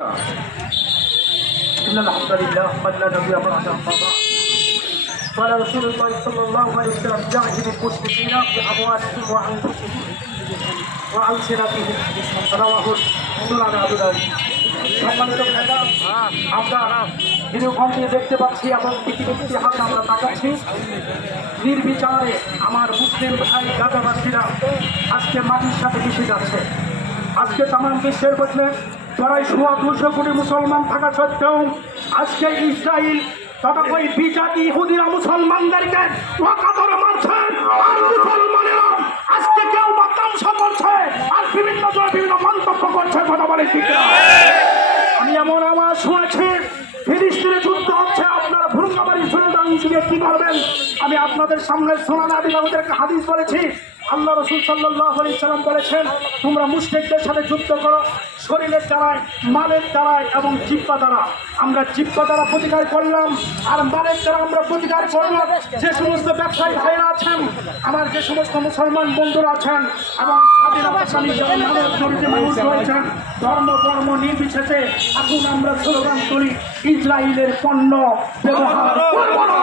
إن الحمد لله قد لا نبي بعد القضاء قال رسول الله صلى الله عليه وسلم جاهد المشركين بأموالهم وأنفسهم وألسنتهم رواه সুনান আবু দাউদ। সম্মানিত ভাইরা, আমরা ভিডিওকল দিয়ে দেখতে পাচ্ছি এবং পৃথিবীর ইতিহাসে আমরা তাকাচ্ছি, নির্বিচারে আমার মুসলিম ভাই গাজাবাসীরা আজকে মাটির সাথে মিশে যাচ্ছে। আজকে তাম বিশ্বের মধ্যে প্রায় 200 কোটি মুসলমান থাকা সত্ত্বেও আজকে ইসরায়েল তথা ওই বিজাতি ইহুদিরা মুসলমানদেরকে ওয়াকাতরে মারছে, আর মুসলমানেরা আজকে কেউ বাতাংশা করছে আর বিভিন্ন মন্তব্য করছে। কথা বলে ঠিক না? আমি এমন আওয়াজ শুনেছি ফিলিস্তিনে যুদ্ধ হচ্ছে, আপনারা ভুরুঙ্গাবাড়ি শুনে দাঁড়িয়ে কি করবেন? আমি আপনাদের সামনে সুনান আবি দাউদের হাদিস বলেছি। আল্লাহ রাসূল সাল্লাল্লাহু আলাইহি সাল্লাম বলেছেন, তোমরা মুশরিকদের সাথে যুদ্ধ করো শরীরের দ্বারায়, মালের দ্বারায় এবং জিহ্বা দ্বারা। আমরা জিহ্বা দ্বারা প্রতিকার করলাম আর মালের দ্বারা আমরা প্রতিকার করলাম। যে সমস্ত ব্যবসায়ী ভাইরা আছেন, আমার যে সমস্ত মুসলমান বন্ধুরা আছেন এবং স্বাধীনতা স্বামী যারা মানব জড়িত মানুষ রয়েছেন, ধর্ম কর্ম নির্বিশেষে এখন আমরা স্লোগান করি, ইসরায়েলের পণ্য ব্যবহার করব না।